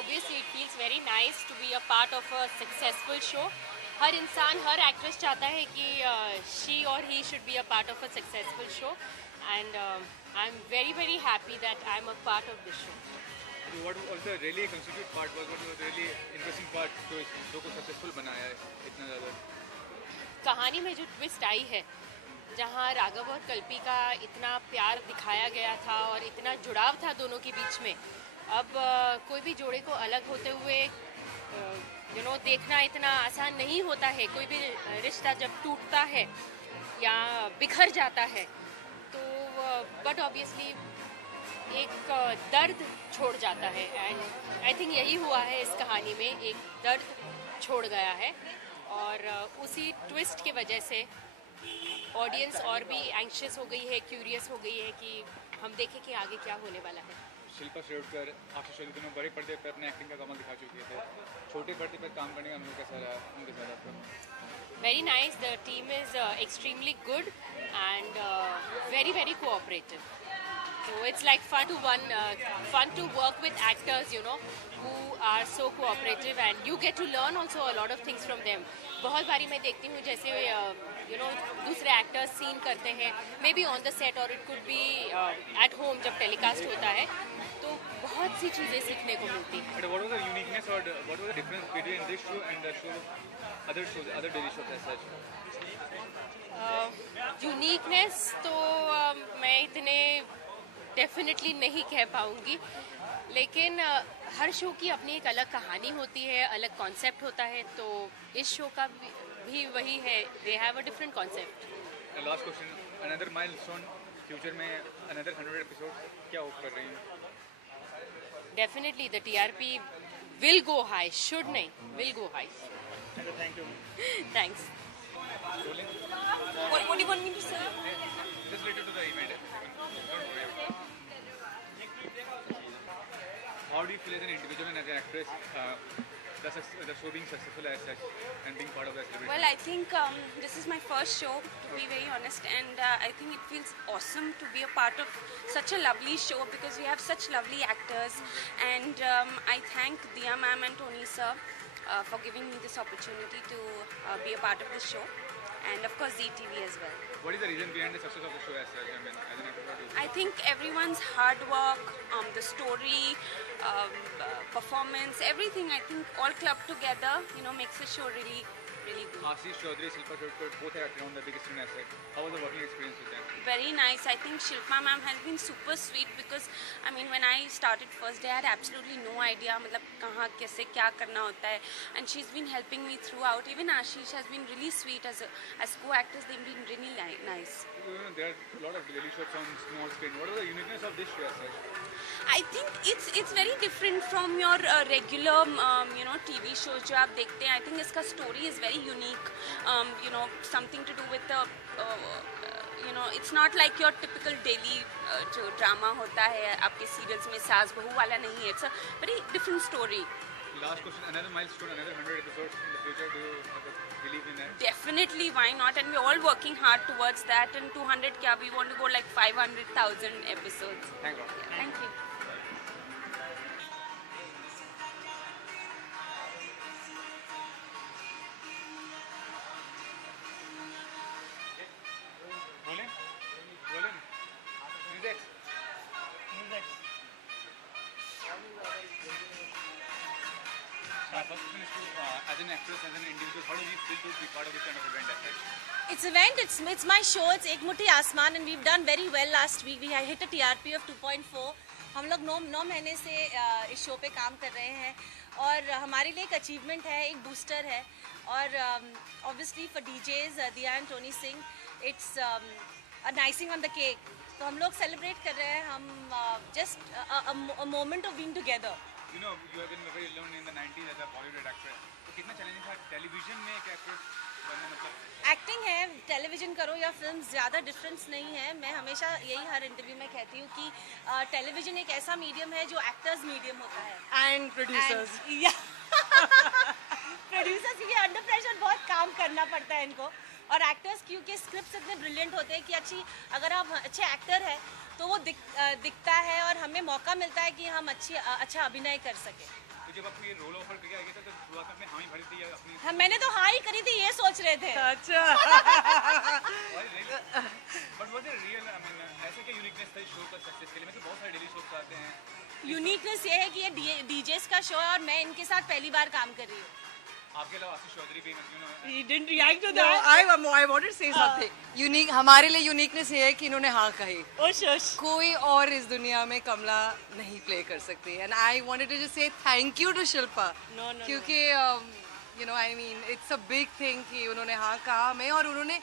obviously it feels very nice to be a part of a successful show. हर इंसान, हर actress चाहता है कि she or he should be a part of a successful show, and I'm very happy that I'm a part of this show. What was the really constituent part? What was the really interesting part जो इस show को successful बनाया है इतना ज़्यादा? कहानी में जो ट्विस्ट आई है, जहाँ राघव और कल्पी का इतना प्यार दिखाया गया था और इतना जुड़ाव था दोनों के बीच में, अब कोई भी जोड़े को अलग होते हुए देखना इतना आसान नहीं होता है. कोई भी रिश्ता जब टूटता है या बिखर जाता है तो बट ऑब्वियसली एक दर्द छोड़ जाता है, एंड आई थिंक यही हुआ है इस कहानी में. एक दर्द छोड़ गया है और उसी ट्विस्ट की वजह से ऑडियंस और भी एंग्शियस हो गई है, क्यूरियस हो गई है कि हम देखें कि आगे क्या होने वाला है. शिल्पा शेरवटकर आपसे शुरू दिनों बड़े पर्दे पर अपने एक्टिंग का कमाल दिखा चुकी थे. छोटे पर्दे पर काम करने का अनुभव कैसा रहा उनके साथ आपका? Very nice. The team is extremely good and very cooperative. So it's like fun to work with actors, who are so cooperative, and you get to learn also a lot of things from them. बहुत बारी मैं देखती हूँ जैसे दूसरे actors scene करते हैं, maybe on the set और it could be at home जब टेलीकास्ट होता है, तो बहुत सी चीज़ें सीखने को मिलती हैं. But what was the uniqueness or what was the difference between this show and the show, other daily shows as such? Uniqueness तो मैं इतने डेफिनेटली नहीं कह पाऊँगी, लेकिन हर शो की अपनी एक अलग कहानी होती है, अलग कॉन्सेप्ट होता है, तो इस शो का भी वही है. They have a different concept. Last question, another milestone future में अनदर 100 एपिसोड क्या होप कर रही हैं? Definitely the TRP will go high, should नहीं, will go high. Thank you. Thanks. What do you want me to say? Just related to the event. Don't worry. How do you feel as an individual and as an actress, the show being successful as such and being part of the celebration? Well, I think this is my first show, to be very honest, and I think it feels awesome to be a part of such a lovely show because we have such lovely actors, and I thank Diya ma'am and Tony sir for giving me this opportunity to be a part of this show, and of course ZTV as well. What is the reason behind the success of the show as such? I mean, as an actor, I think everyone's hard work, the story, performance, everything, I think all clubbed together, makes the show really good. Ashish Chaudhary, Shilpa Shekhar, both have acted on the biggest screen as such. How was the working experience with them? Very nice. I think Shilpa ma'am has been super sweet because I mean when I started first day I had absolutely no idea मतलब कहाँ कैसे क्या करना होता है, and she's been helping me throughout. Even Ashish has been really sweet as co-actors. They've been really nice. There are a lot of daily shows on small screen. What was the uniqueness of this show as such? I think it's very different from your regular TV shows जो आप देखते हैं. I think इसका story is very unique. Something to do with the it's not like your typical daily जो drama होता है आपके serials में सास बहू वाला नहीं है. It's a very different story. Last question, another milestone, another 100 episodes in the future. Do you have a belief in that? Definitely, why not? And we're all working hard towards that. And 200 kya, we want to go like 500,000 episodes. Thank you. Thank you. Rolling. Music. My first question is to, as an actress, as an individual, how do you feel to be part of this kind of event as such? It's my show. It's Ek Mutti Asman, and we've done very well last week. We hit a TRP of 2.4. हम लोग 9 महीने से इस show पे काम कर रहे हैं और हमारे लिए एक अचीवमेंट है, एक बूस्टर है. और ऑब्वियसली फॉर डीजेज दिया and Tony Singh it's a icing on the cake. तो हम लोग सेलिब्रेट कर रहे हैं. हम just a moment of being together. You know, you have been very alone in the 90s as a Bollywood actress. तो कितना चैलेंजिंग था टेलीविजन में एक एक्ट्रेस बनना? मतलब एक्टिंग है, टेलीविज़न करो या फिल्म, ज़्यादा डिफरेंस नहीं है. मैं हमेशा यही हर इंटरव्यू में कहती हूँ कि टेलीविज़न एक ऐसा मीडियम है जो एक्टर्स मीडियम होता है. एंड प्रोड्यूसर्स प्रोड्यूसर्स क्योंकि अंडर प्रेशर बहुत काम करना पड़ता है इनको, और एक्टर्स क्योंकि स्क्रिप्ट इतने ब्रिलियंट होते हैं कि अगर आप अच्छे एक्टर हैं तो वो दिखता है और हमें मौका मिलता है कि हम अच्छा अभिनय कर सकें. तो जब आपको ये रोल ऑफर किया गया था तो शुरुआत में आपने हाँ ही भरी थी या अपनी हाँ, मैंने तो हाँ ही करी थी, ये सोच रहे थे। अच्छा बट वो रियल आई मीन ऐसे क्या यूनिकनेस था इस शो का सक्सेस के लिए? मतलब बहुत सारे डेली शोज आते हैं, यूनिकनेस ये है कि ये डीजेस का शो है और मैं इनके साथ पहली बार काम कर रही हूँ। आपके अलावा आशीष चौधरी भी he didn't react to No, that. I wanted to say something. Unique हमारे लिए यूनिकनेस ये है कि इन्होंने हाँ कही. Ush, ush. कोई और इस दुनिया में कमला नहीं प्ले कर सकती. And I wanted to just say thank you to Shilpa. No, no, क्योंकि you know I mean it's a big thing कि उन्होंने हाँ कहा हमें और उन्होंने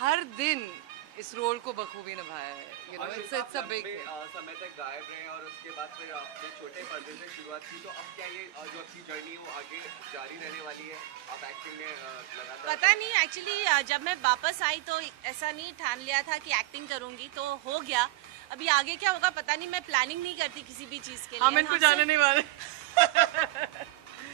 हर दिन इस रोल को बखूबी निभाया है. You know it's a big thing. समय तक गायब रहे और उसके बाद फिर आपने छोटे पर्दे से शुरुआत की, तो अब क्या ये जो आपकी जर्नी है वो आगे जारी रहने वाली है? आप एक्टिंग में लगातार पता नहीं, एक्चुअली जब मैं वापस आई तो ऐसा नहीं ठान लिया था कि एक्टिंग करूंगी, तो हो गया. अभी आगे क्या होगा पता नहीं, मैं प्लानिंग नहीं करती किसी भी चीज़ के लिए. हम इनको जाने नहीं वाले.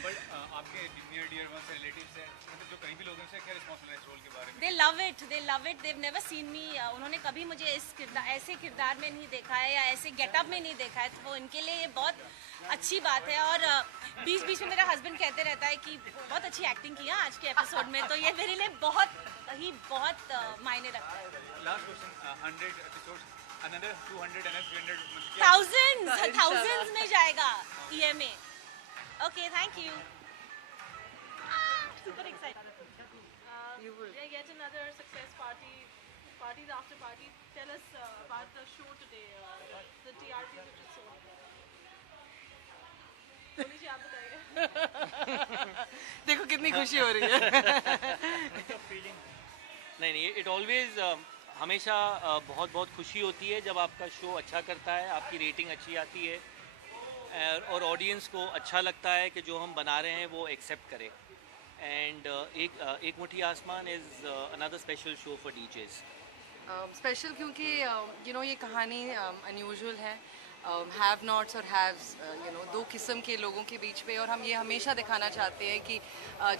बट आपके डियर वंस रिलेटिव्स हैं, मतलब जो करीबी लोगों से क्या रिस्पॉन्स मिला इस रोल के बारे में? दे love it, they've never seen me. उन्होंने कभी मुझे इस ऐसे किरदार में नहीं देखा है या ऐसे गेटअप में नहीं देखा है, तो वो इनके लिए ये बहुत अच्छी बात है. और बीच बीच में मेरा हस्बैंड कहते रहता है कि बहुत अच्छी एक्टिंग किया आज के एपिसोड में, तो ये मेरे लिए बहुत मायने रखता है. Last question, 100 episodes, another 200 and 300 thousands में जाएगा EMA. Okay, thank you. Super excited. Yeah, yet another success parties after party. Tell us about the show today, the TRP which is sold. Soni ji आप बताइए. देखो कितनी खुशी हो रही है. नहीं इट ऑलवेज हमेशा बहुत बहुत खुशी होती है जब आपका शो अच्छा करता है, आपकी रेटिंग अच्छी आती है और ऑडियंस को अच्छा लगता है कि जो हम बना रहे हैं वो एक्सेप्ट करे. एंड एक मुट्ठी आसमान is another special show for DJs. Special क्योंकि यू नो ये कहानी अनयूजुअल है. हैव नॉट्स और हैव्स यू नो दो किस्म के लोगों के बीच में, और हम ये हमेशा दिखाना चाहते हैं कि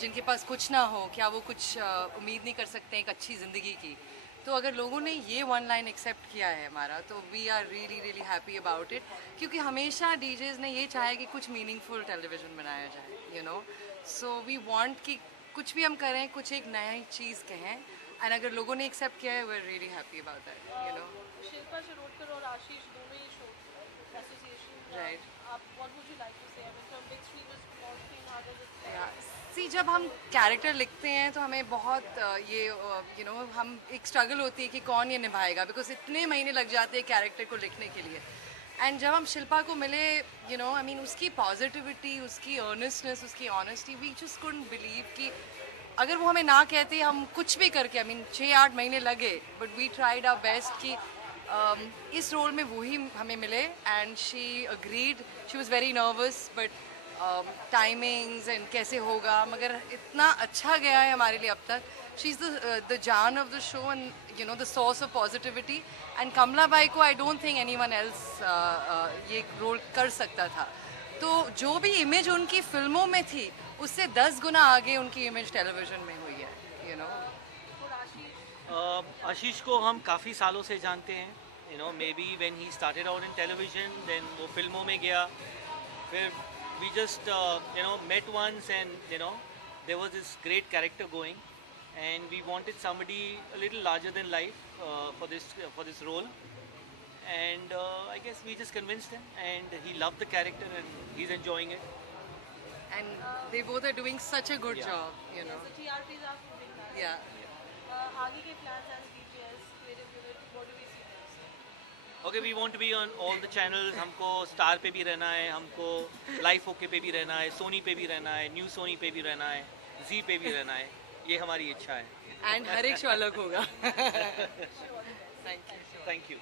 जिनके पास कुछ ना हो क्या वो कुछ उम्मीद नहीं कर सकते एक अच्छी ज़िंदगी की. तो अगर लोगों ने ये वन लाइन एक्सेप्ट किया है हमारा, तो we are really happy about it. क्योंकि हमेशा डीजेज़ ने ये चाहा कि कुछ मीनिंगफुल टेलीविज़न बनाया जाए. You know so we want कि कुछ भी हम करें कुछ एक नई चीज़ कहें, एंड अगर लोगों ने एक्सेप्ट किया है we are really happy about that. You know Shilpa Shirodkar और आशीष दोनों ही शो एसोसिएशन. Right. आप what would you like to say? I mean, from big screen to small screen, how does it? सी जब हम कैरेक्टर लिखते हैं तो हमें बहुत ये यू नो हम एक स्ट्रगल होती है कि कौन ये निभाएगा, बिकॉज इतने महीने लग जाते हैं कैरेक्टर को लिखने के लिए. एंड जब हम शिल्पा को मिले यू नो आई मीन उसकी पॉजिटिविटी, उसकी अर्नेस्टनेस, उसकी honesty, we just couldn't believe कि अगर वो हमें ना कहते हम कुछ भी करके, आई मीन 6-8 महीने लगे, but we tried our best कि इस रोल में वही हमें मिले. And she agreed. She was very nervous but timings and कैसे होगा, मगर इतना अच्छा गया है हमारे लिए अब तक. शी इज़ द जान of the show and you know the source of positivity. And Kamla Bai को I don't think anyone else ये रोल कर सकता था. तो जो भी इमेज उनकी फिल्मों में थी उससे 10 गुना आगे उनकी इमेज टेलीविज़न में हुई है. यू नो आशीष को हम काफ़ी सालों से जानते हैं. You know maybe when he started out in television, देन वो फिल्मों में गया, फिर we just you know met once and you know there was this great character going and we wanted somebody a little larger than life for this role, and I guess we just convinced him and he loved the character and he's enjoying it. and they both are doing such a good job, you know. The TRPs are moving now. Yeah. आगे के plans as DJs, creative unit, what do we see next? Okay, we want to be on all the channels. हमको star पे भी रहना है, हमको life okay पे भी रहना है, सोनी पे भी रहना है, न्यू सोनी पे भी रहना है, जी पे भी रहना है. ये हमारी इच्छा है. And हर एक शो अलग होगा. Thank you. Thank you.